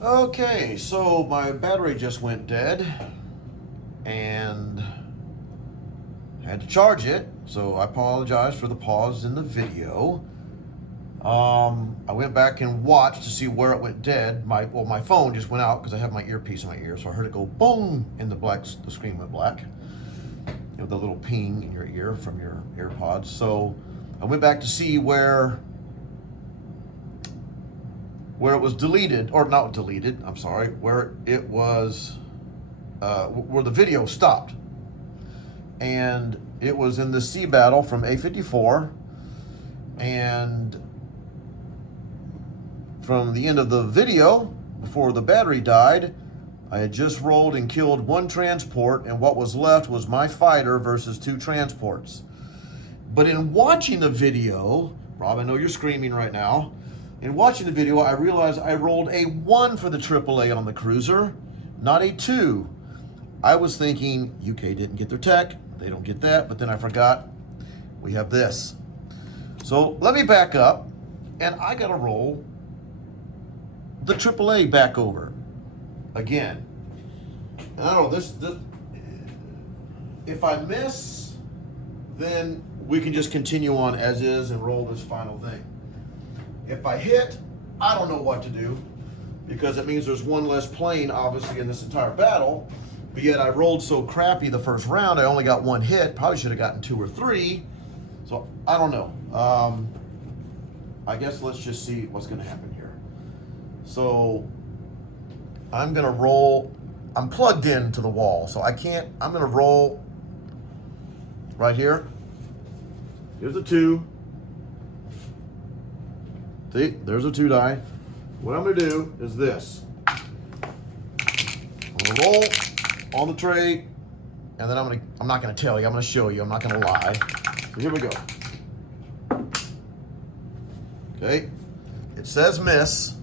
Okay, so my battery just went dead and I had to charge it, so I apologize for the pause in the video. I went back and watched to see where it went dead. My phone just went out because I have my earpiece in my ear, so I heard it go boom, and the screen went black. You know, the little ping in your ear from your AirPods. So I went back to see where it was deleted, or not deleted, I'm sorry, where it was, where the video stopped. And it was in the C battle from A54, and from the end of the video, before the battery died, I had just rolled and killed one transport, and what was left was my fighter versus two transports. But in watching the video, Rob, I know you're screaming right now. In watching the video, I realized I rolled a 1 for the AAA on the cruiser, not a 2. I was thinking UK didn't get their tech, they don't get that, but then I forgot we have this. So let me back up, and I gotta roll the AAA back over again. And I don't know, this if I miss, then we can just continue on as is and roll this final thing. If I hit, I don't know what to do, because it means there's one less plane, obviously, in this entire battle. But yet I rolled so crappy the first round, I only got one hit. Probably should have gotten 2 or 3. So I don't know. I guess let's just see what's going to happen here. So I'm going to roll. I'm plugged into the wall, so I can't. I'm going to roll right here. Here's a 2. See, there's a 2 die. What I'm going to do is this. I'm going to roll on the tray, and then I'm not going to tell you. I'm going to show you. I'm not going to lie. So here we go. Okay. It says miss.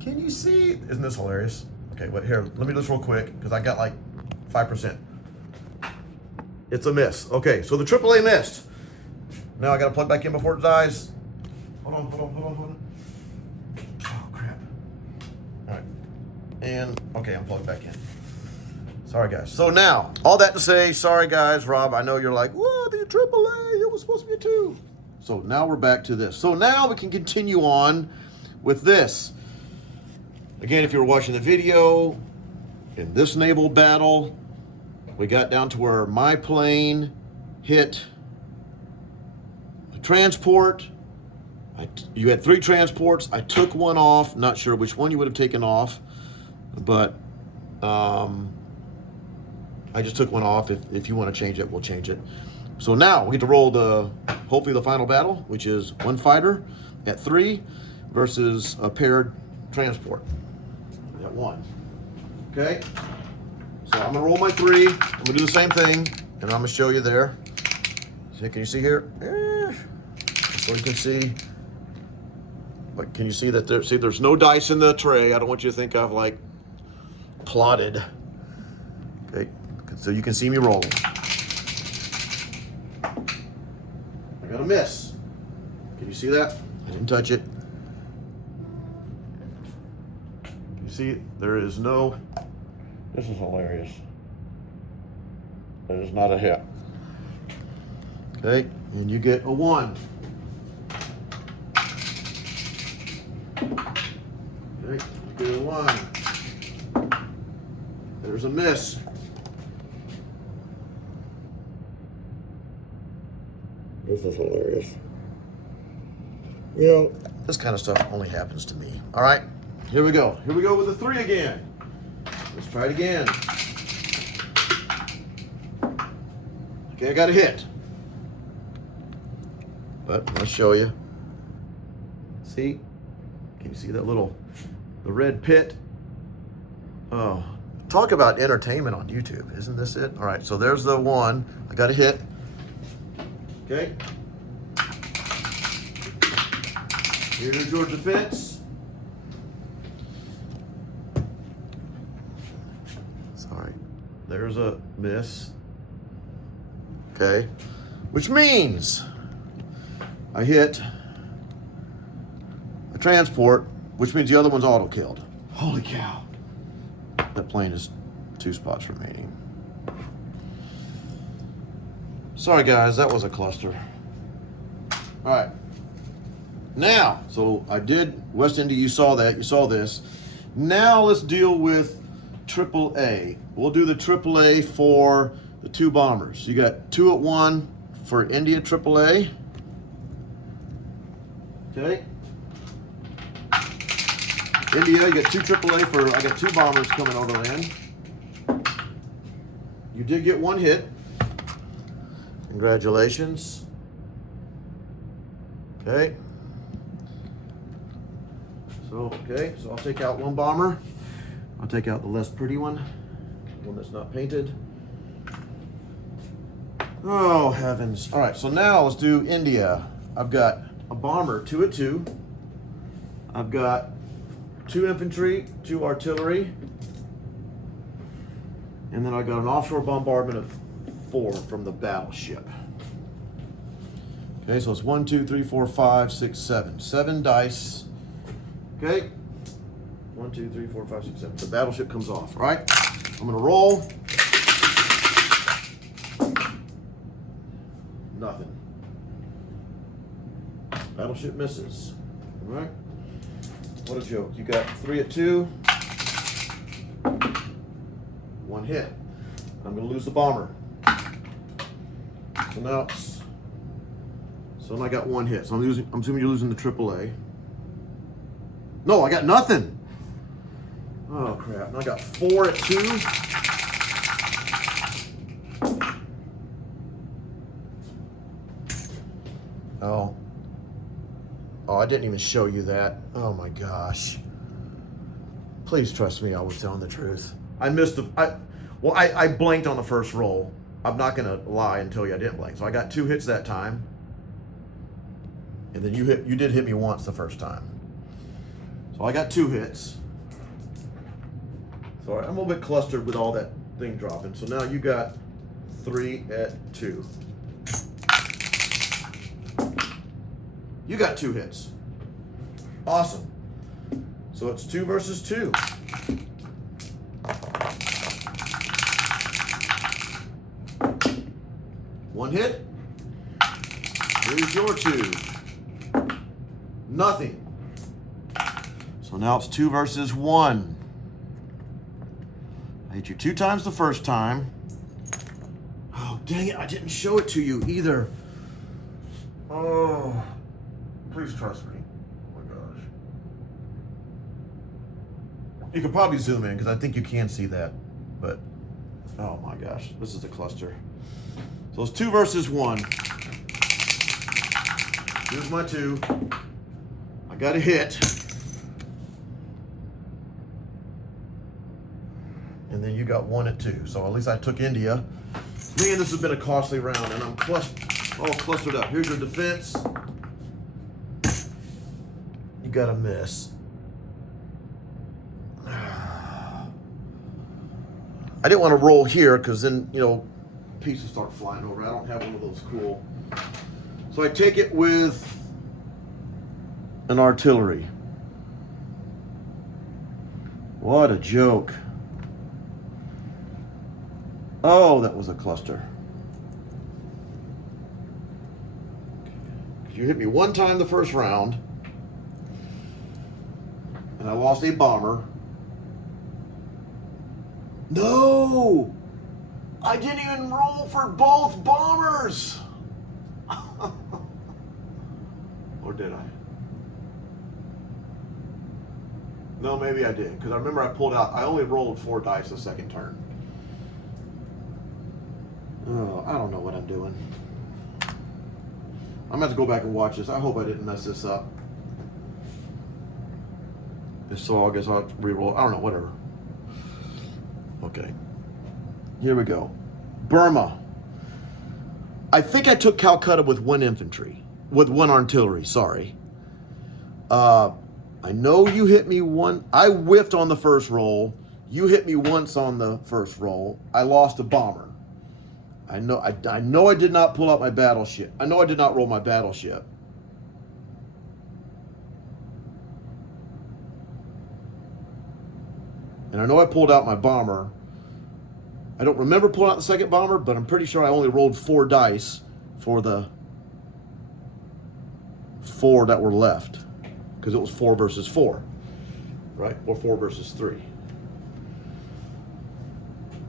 Can you see? Isn't this hilarious? Okay, wait, here, let me do this real quick, because I got like 5%. It's a miss. Okay, so the AAA missed. Now I got to plug back in before it dies. Hold on. Oh, crap. All right. And, okay, I'm plugged back in. Sorry, guys. So now, all that to say, sorry, guys. Rob, I know you're like, whoa, the AAA, it was supposed to be a 2. So now we're back to this. So now we can continue on with this. Again, if you were watching the video, in this naval battle, we got down to where my plane hit a transport. You had 3 transports. I took one off. Not sure which one you would have taken off, but I just took one off. If you want to change it, we'll change it. So now we get to roll hopefully the final battle, which is one fighter at 3 versus a paired transport at 1. Okay. So I'm gonna roll my 3. I'm gonna do the same thing, and I'm gonna show you there. So can you see here? So you can see. But can you see that there? See, there's no dice in the tray. I don't want you to think I've like plotted. Okay, so you can see me rolling. I got a miss. Can you see that? I didn't touch it. Can you see? There is no. This is hilarious. That is not a hit. Okay, and you get a 1. Okay, you get a 1. There's a miss. This is hilarious. You know, this kind of stuff only happens to me. All right, here we go. Here we go with the 3 again. Let's try it again. Okay, I got a hit. But I'll show you. See? Can you see that the red pit? Oh, talk about entertainment on YouTube. Isn't this it? All right, so there's the 1. I got a hit. Okay. Here's your defense. Sorry. There's a miss. Okay. Which means I hit a transport, which means the other one's auto-killed. Holy cow. That plane is 2 spots remaining. Sorry guys, that was a cluster. All right. Now, so I did West India, you saw that, you saw this. Now let's deal with AAA. We'll do the AAA for the 2 bombers. You got 2 at 1 for India AAA. Okay. India, you got 2 AAA for, I got 2 bombers coming overland. You did get 1 hit. Congratulations. Okay. So I'll take out 1 bomber. I'll take out the less pretty one that's not painted. Oh, heavens. All right, so now let's do India. I've got a bomber, 2 at 2. I've got 2 infantry, 2 artillery. And then I got an offshore bombardment of 4 from the battleship. Okay, so it's 1, 2, 3, 4, 5, 6, 7. 7 dice. Okay. 1, 2, 3, 4, 5, 6, 7. The battleship comes off. All right. I'm gonna roll. Nothing. Battleship misses. All right. What a joke. You got 3 at 2. 1 hit. I'm gonna lose the bomber. So now I got 1 hit. So I'm assuming you're losing the AAA. No, I got nothing. Oh crap. Now I got 4 at 2. Oh, I didn't even show you that. Oh my gosh. Please trust me, I was telling the truth. I missed I blanked on the first roll. I'm not gonna lie and tell you I didn't blank. So I got 2 hits that time. And then you did hit me once the first time. So I got 2 hits. So I'm a little bit clustered with all that thing dropping. So now you got 3 at 2. You got 2 hits. Awesome. So it's 2 versus 2. One hit. Here's your 2. Nothing. So now it's 2 versus 1. I hit you 2 times the first time. Oh, dang it. I didn't show it to you either. Oh, please trust me. Oh my gosh. You could probably zoom in because I think you can see that. But, oh my gosh. This is a cluster. So it's 2 versus 1. Here's my 2. I got a hit. And then you got 1 at 2. So at least I took India. Man, this has been a costly round, and I'm all clustered up. Here's your defense. You got a miss. I didn't want to roll here because then, pieces start flying over. I don't have one of those cool. So I take it with an artillery. What a joke. Oh, that was a cluster. You hit me 1 time the first round, and I lost a bomber. No! I didn't even roll for both bombers! Or did I? No, maybe I did, because I remember I pulled out, I only rolled 4 dice the second turn. Oh, I don't know what I'm doing. I'm gonna have to go back and watch this. I hope I didn't mess this up. If so, I guess I'll have to re-roll. I don't know, whatever. Okay. Here we go. Burma. I think I took Calcutta with 1 infantry. With 1 artillery, sorry. I know you hit me 1. I whiffed on the first roll. You hit me once on the first roll. I lost a bomber. I know I did not pull out my battleship. I know I did not roll my battleship. And I know I pulled out my bomber. I don't remember pulling out the second bomber, but I'm pretty sure I only rolled 4 dice for the 4 that were left, because it was 4 versus 4, right? Or 4 versus 3.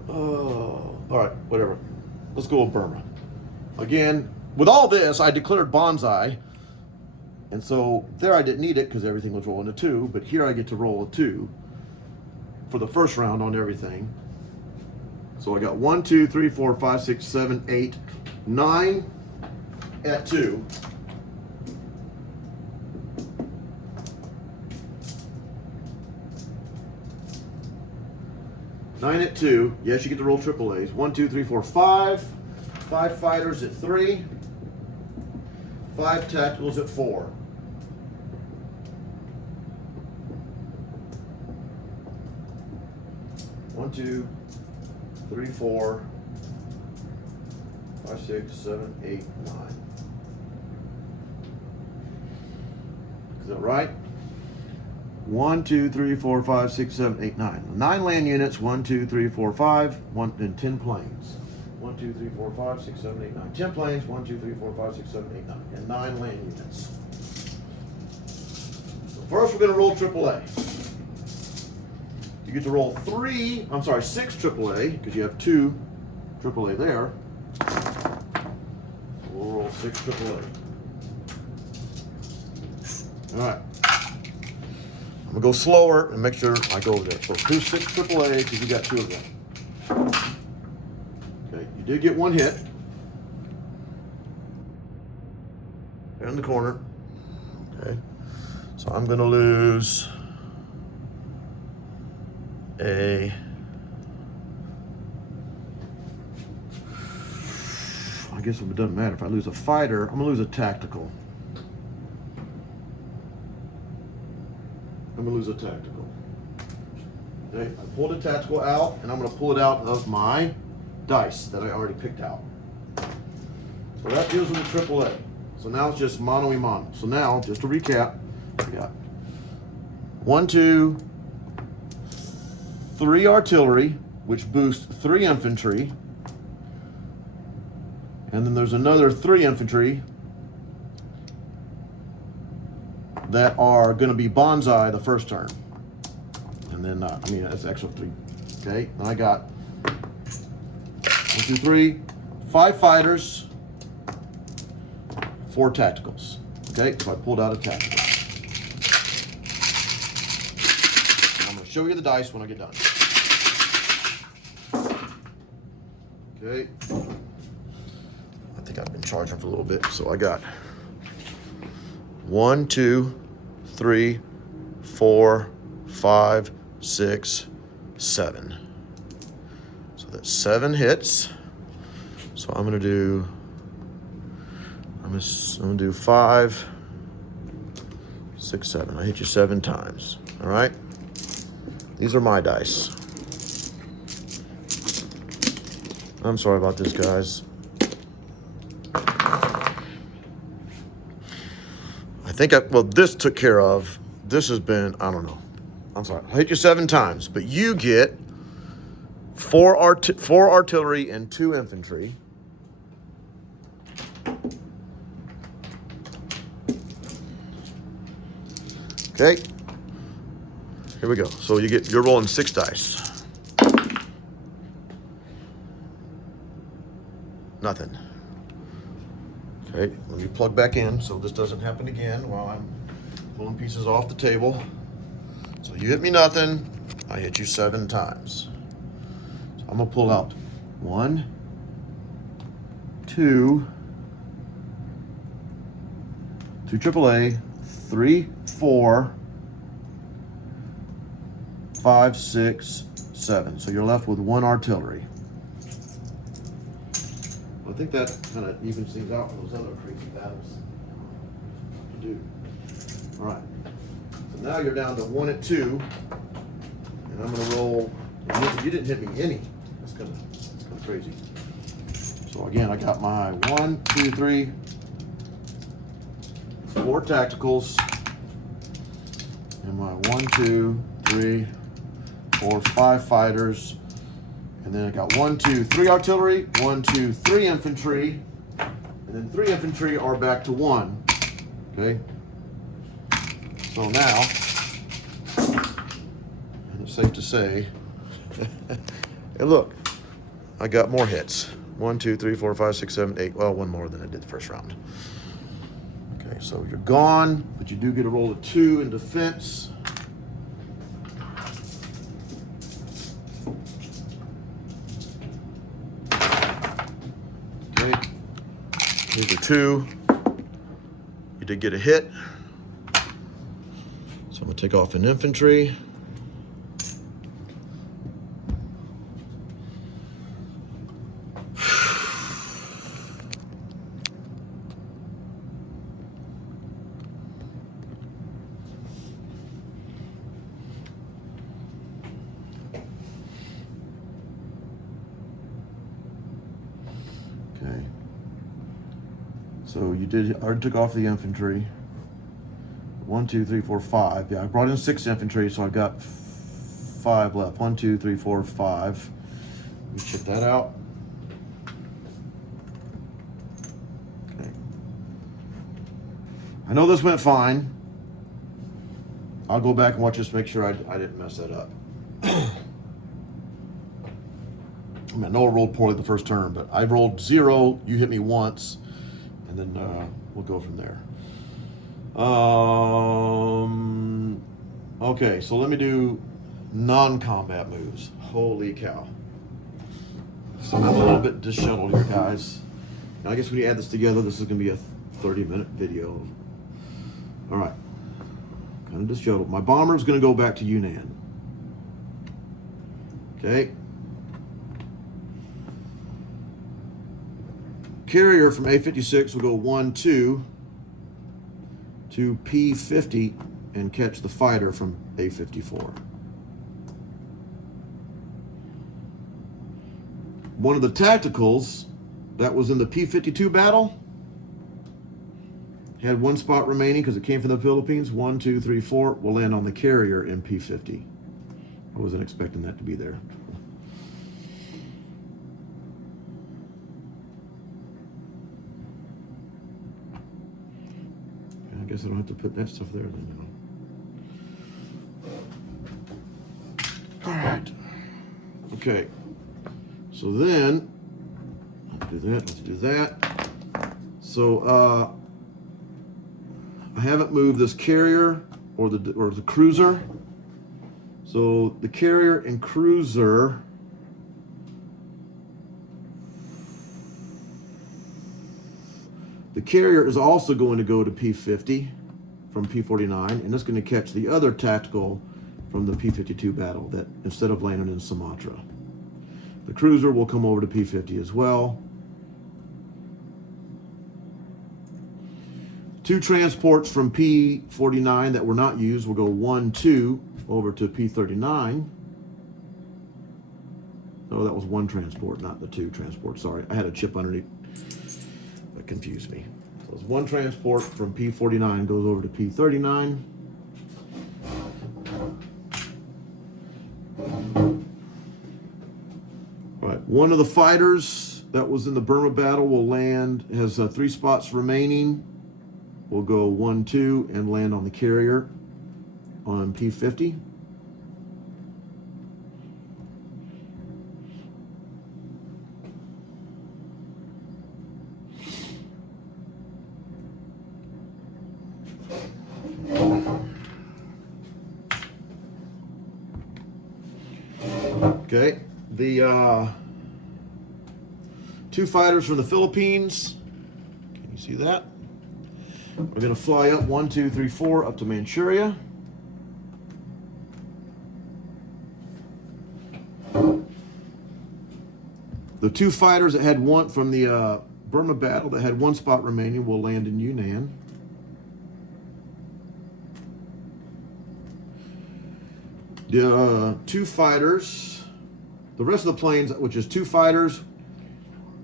Oh, all right, whatever. Let's go with Burma. Again, with all this, I declared bonsai, and so there I didn't need it because everything was rolling a 2, but here I get to roll a 2 for the first round on everything. So I got 1, 2, 3, 4, 5, 6, 7, 8, 9 at 2. Nine at 2. Yes, you get to roll triple A's. 1, 2, 3, 4, 5. 5 fighters at 3. 5 tacticals at 4. One, 2, 3, 4, 5, 6, 7, 8, 9. Is that right? 1, 2, 3, 4, 5, 6, 7, 8, 9. 9 land units. 1, 2, 3, 4, 5. 1 and 10 planes. 1, 2, 3, 4, 5, 6, 7, 8, 9. 10 planes. 1, 2, 3, 4, 5, 6, 7, 8, 9. And 9 land units. So first we're going to roll AAA. You get to roll 6 AAA, because you have 2 AAA there. We'll roll 6 AAA. All right. I'm gonna go slower and make sure I go over there. So do 6 AAA because you got 2 of them. Okay, you did get 1 hit. There in the corner. Okay, so I'm gonna lose I guess it doesn't matter. If I lose a fighter, I'm gonna lose a tactical. Okay, I pulled a tactical out, and I'm gonna pull it out of my dice that I already picked out. So that deals with the AAA. So now it's just mono y mono. So now, just to recap, we got 1, 2, 3 artillery, which boosts 3 infantry. And then there's another 3 infantry that are going to be bonsai the first turn. And then, that's extra 3. Okay, and I got 1, 2, 3, 5 fighters, 4 tacticals. Okay, so I pulled out a tactical. I'm going to show you the dice when I get done. Okay. I think I've been charging for a little bit, so I got 1, 2, 3, 4, 5, 6, 7. So that's 7 hits. So I'm gonna do 5, 6, 7. I hit you 7 times. All right. These are my dice. I'm sorry about this, guys. This took care of. This has been, I don't know. I'm sorry. I hit you 7 times, but you get 4 artillery and 2 infantry. Okay. Here we go. So you're rolling 6 dice. Nothing. Okay, let me plug back in so this doesn't happen again while I'm pulling pieces off the table. So you hit me nothing, I hit you 7 times. So I'm gonna pull out 1, 2, 2 AAA, 3, 4, 5, 6, 7. So you're left with 1 artillery. I think that kind of evens things out for those other crazy battles to do. All right. So now you're down to 1 at 2, and I'm going to roll. You didn't hit me any. That's kind of crazy. So again, I got my 1, 2, 3, 4 tacticals, and my 1, 2, 3, 4, 5 fighters. And then I got 1, 2, 3 artillery, 1, 2, 3 infantry, and then 3 infantry are back to 1. Okay. So now, and it's safe to say, and look, I got more hits. 1, 2, 3, 4, 5, 6, 7, 8. Well, one more than I did the first round. Okay, so you're gone, but you do get a roll of 2 in defense. Okay, here's your 2. You did get a hit. So I'm gonna take off an infantry. Okay. So you did, I already took off the infantry. 1, 2, 3, 4, 5. Yeah, I brought in 6 infantry, so I got 5 left. 1, 2, 3, 4, 5. Let me check that out. Okay. I know this went fine. I'll go back and watch this to make sure I didn't mess that up. I mean, I know I rolled poorly the first turn, but I rolled 0. You hit me once, and then we'll go from there. Okay, so let me do non-combat moves. Holy cow. So I'm a little bit disheveled here, guys. And I guess when you add this together, this is going to be a 30-minute video. All right. Kind of disheveled. My bomber's going to go back to Yunnan. Okay. Carrier from A56 will go 1, 2 to P50 and catch the fighter from A54. One of the tacticals that was in the P52 battle had 1 spot remaining because it came from the Philippines. 1, 2, 3, 4 will land on the carrier in P50. I wasn't expecting that to be there. I guess I don't have to put that stuff there then. All right. Okay. So then, let's do that. So I haven't moved this carrier or the cruiser. So the carrier and cruiser the carrier is also going to go to P50 from P49, and it's going to catch the other tactical from the P52 battle that instead of landing in Sumatra. The cruiser will come over to P50 as well. 2 transports from P49 that were not used will go 1, 2 over to P39. Oh, that was 1 transport, not the 2 transports. Sorry, I had a chip underneath. That confused me. So it's 1 transport from P49 goes over to P39. All right, one of the fighters that was in the Burma battle will land, has 3 spots remaining. We'll go 1, 2 and land on the carrier on P50. Okay, the 2 fighters from the Philippines. Can you see that? We're going to fly up 1, 2, 3, 4 up to Manchuria. The 2 fighters that had 1 from the Burma battle that had 1 spot remaining will land in Yunnan. The 2 fighters, the rest of the planes, which is 2 fighters,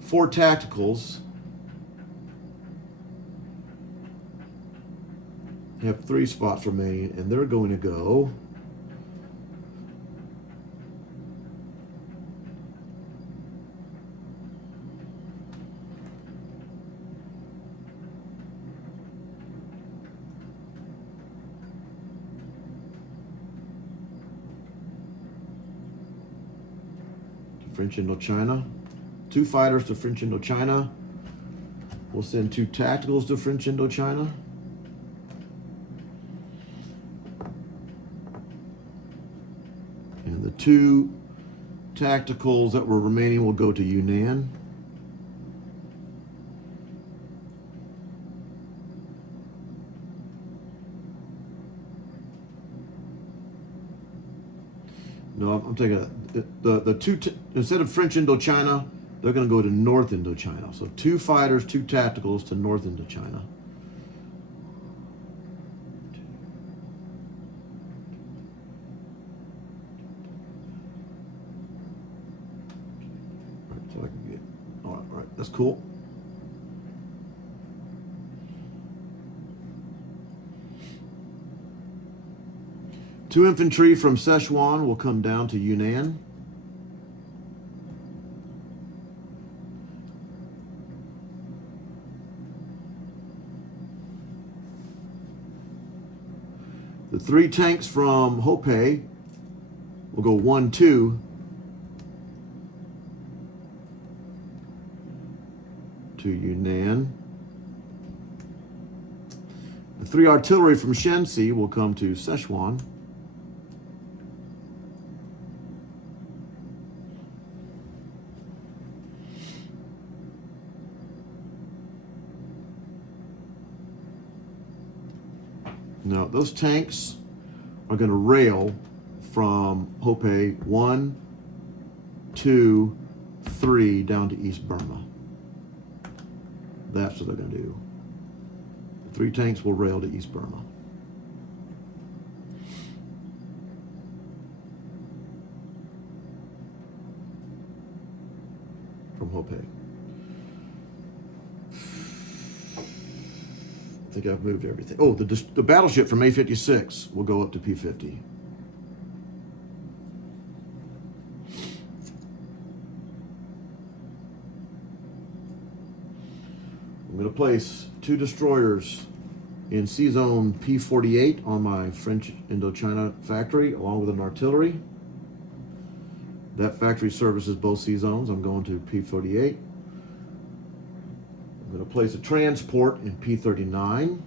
4 tacticals, have 3 spots remaining, and they're going to go French Indochina. 2 fighters to French Indochina. We'll send 2 tacticals to French Indochina. And the 2 tacticals that were remaining will go to Yunnan. No, I'm taking the 2 instead of French Indochina, they're going to go to North Indochina. So 2 fighters, 2 tacticals to North Indochina. Right, so I can get all right. That's cool. Two infantry from Sichuan will come down to Yunnan. The 3 tanks from Hopei will go 1-2 to Yunnan. The 3 artillery from Shensi will come to Sichuan. Now, those tanks are going to rail from Hopei 1, 2, 3 down to East Burma. That's what they're going to do. The 3 tanks will rail to East Burma. From Hopei. I think I've moved everything. Oh, the battleship from A-56 will go up to P-50. I'm going to place 2 destroyers in C-Zone P-48 on my French Indochina factory, along with an artillery. That factory services both C-Zones. I'm going to P-48. I'm going to place a transport in P-39.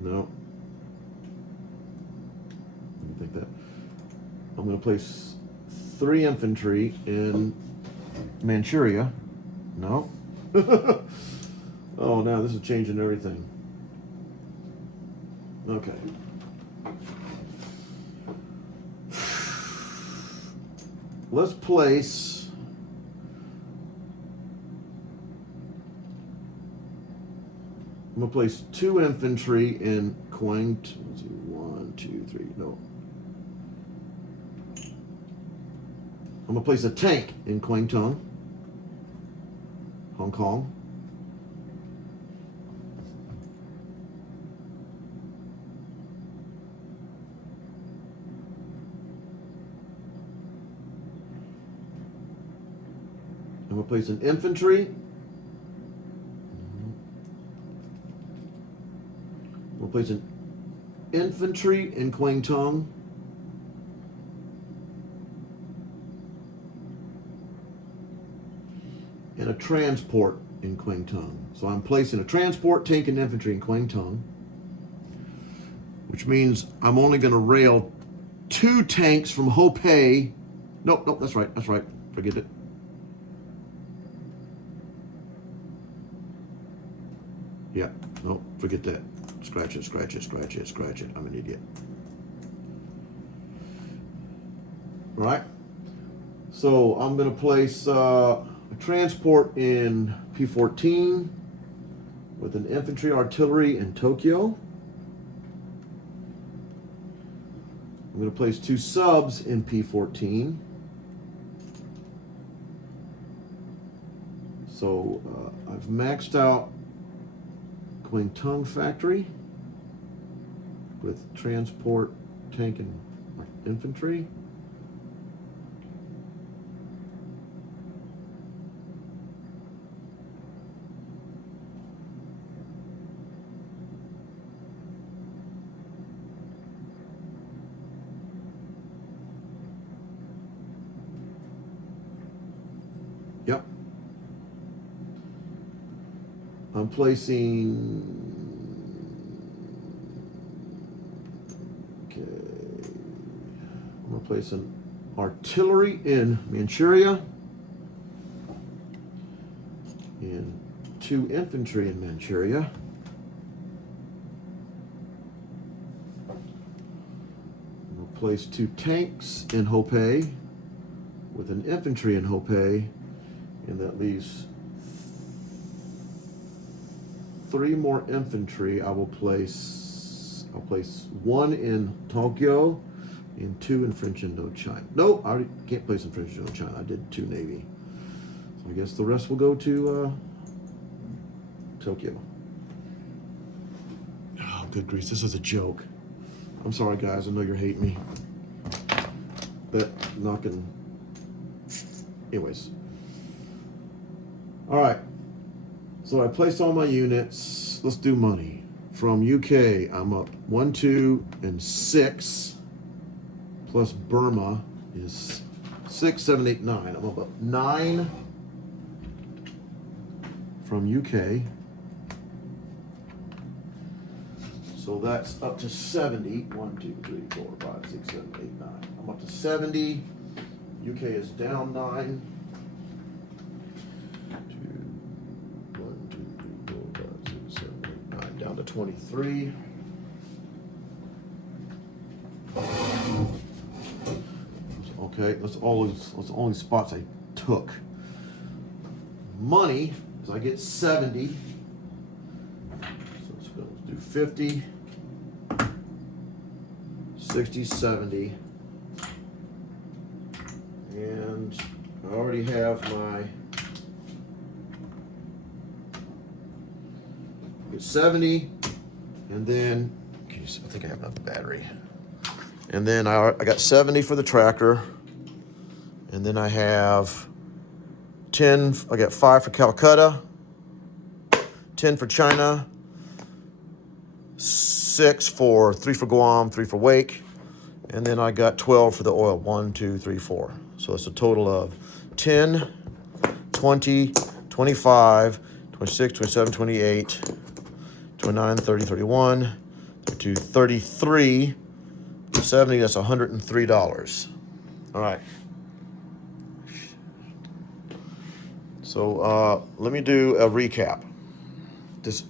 No. Let me think that. I'm going to place 3 infantry in Manchuria. No. Oh, now this is changing everything. Okay. Let's place I'm gonna place 2 infantry in Quang. 1, 2, 3. No. I'm gonna place a tank in Kwangtung, Hong Kong. I'm gonna place an infantry. We'll place an infantry in Kwangtung. And a transport in Kwangtung. So I'm placing a transport, tank, and infantry in Kwangtung, which means I'm only going to rail 2 tanks from Hopei. Nope, that's right. Forget it. Yeah, no, forget that. Scratch it. I'm an idiot. All right. So I'm going to place a transport in P-14 with an infantry artillery in Tokyo. I'm going to place 2 subs in P-14. So I've maxed out Kwangtung factory with transport, tank, and infantry. I'm placing, okay, I'm gonna place an artillery in Manchuria and 2 infantry in Manchuria. I'm gonna place 2 tanks in Hopei with an infantry in Hopei, and that leaves 3 more infantry. I'll place 1 in Tokyo and 2 in French Indochina. No, I already can't place in French Indochina. I did 2 Navy. So I guess the rest will go to Tokyo. Oh, good grief, this is a joke. I'm sorry, guys. I know you're hating me. But not gonna. Anyways. All right. So I placed all my units. Let's do money. From UK, I'm up 1, 2, and 6. Plus Burma is 6, 7, 8, 9. I'm up 9 from UK. So that's up to 70. 1, 2, 3, 4, 5, 6, 7, 8, 9. I'm up to 70. UK is down 9. 2, 1, 2, 3, 4, 5, 6, 7, 8, 9. Down to 23. Okay, that's all the only spots I took. Money is I get 70. So let's go. Let's do 50, 60, 70. And I already have my get 70, and then I think I have enough battery. And then I got 70 for the tractor. And then I have 10, I got 5 for Calcutta, 10 for China, 3 for Guam, 3 for Wake, and then I got 12 for the oil, 1, 2, 3, 4. So it's a total of 10, 20, 25, 26, 27, 28, 29, 30, 31, 32, 33, 70, that's $103. All right. So let me do a recap. This,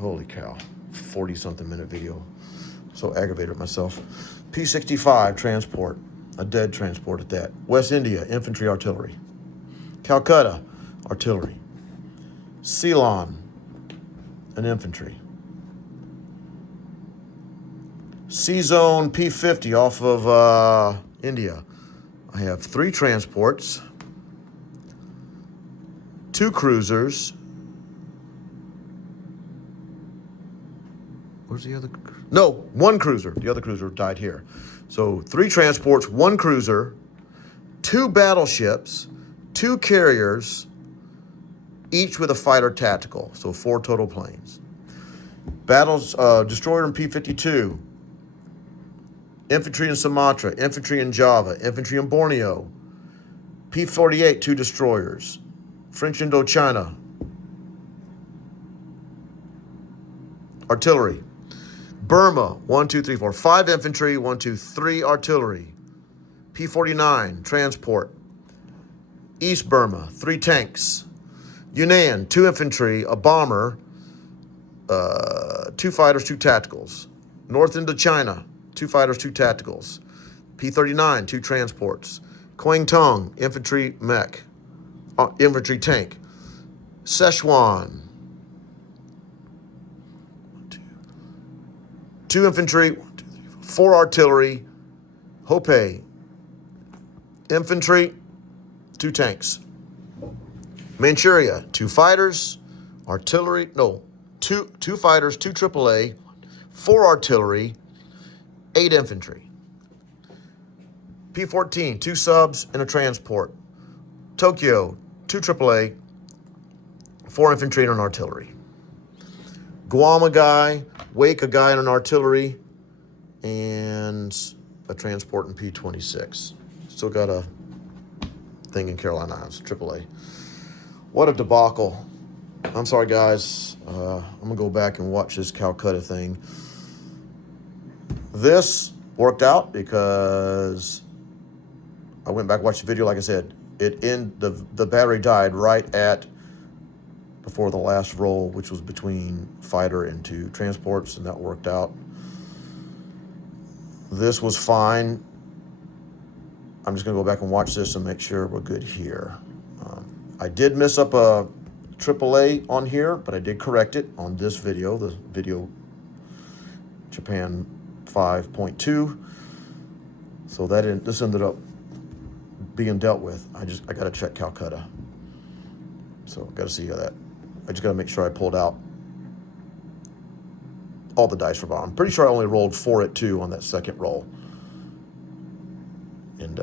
holy cow, 40-something minute video. So aggravated with myself. P-65 transport, a dead transport at that. West India, infantry artillery. Calcutta, artillery. Ceylon, an infantry. C-Zone P-50 off of India. I have 3 transports. 2 cruisers. Where's the other? No, 1 cruiser. The other cruiser died here. So 3 transports, 1 cruiser, 2 battleships, 2 carriers, each with a fighter tactical. So 4 total planes. Destroyer in P-52. Infantry in Sumatra, infantry in Java, infantry in Borneo. P-48, 2 destroyers. French Indochina. Artillery. Burma, 1, 2, 3, 4. 5 infantry, 1, 2, 3 artillery. P-49, transport. East Burma, 3 tanks. Yunnan, 2 infantry, a bomber, 2 fighters, 2 tacticals. North Indochina, 2 fighters, 2 tacticals. P-39, 2 transports. Kwangtung, infantry mech. Infantry tank. Szechuan, 2 infantry, 4 artillery. Hopei, infantry, 2 tanks. Manchuria, 2 fighters, artillery, 2 fighters, 2 AAA, 4 artillery, 8 infantry. P-14, 2 subs and a transport. Tokyo, 2 AAA, 4 infantry and an artillery. Guam a guy, Wake a guy and an artillery, and a transport in P-26. Still got a thing in Carolina Islands, AAA. What a debacle. I'm sorry, guys. I'm gonna go back and watch this Calcutta thing. This worked out because I went back and watched the video. Like I said, the battery died right at before the last roll, which was between fighter and 2 transports, and that worked out. This was fine. I'm just gonna go back and watch this and make sure we're good here. I did miss up a AAA on here, but I did correct it on this video, the video Japan 5.2. So this ended up being dealt with. I got to check Calcutta. So got to see how that. I just got to make sure I pulled out all the dice for bottom. I'm pretty sure I only rolled 4 at 2 on that second roll. And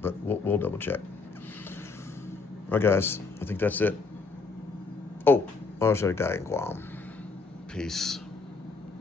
but we'll double check. All right, guys. I think that's it. Oh, I should have got in Guam. Peace.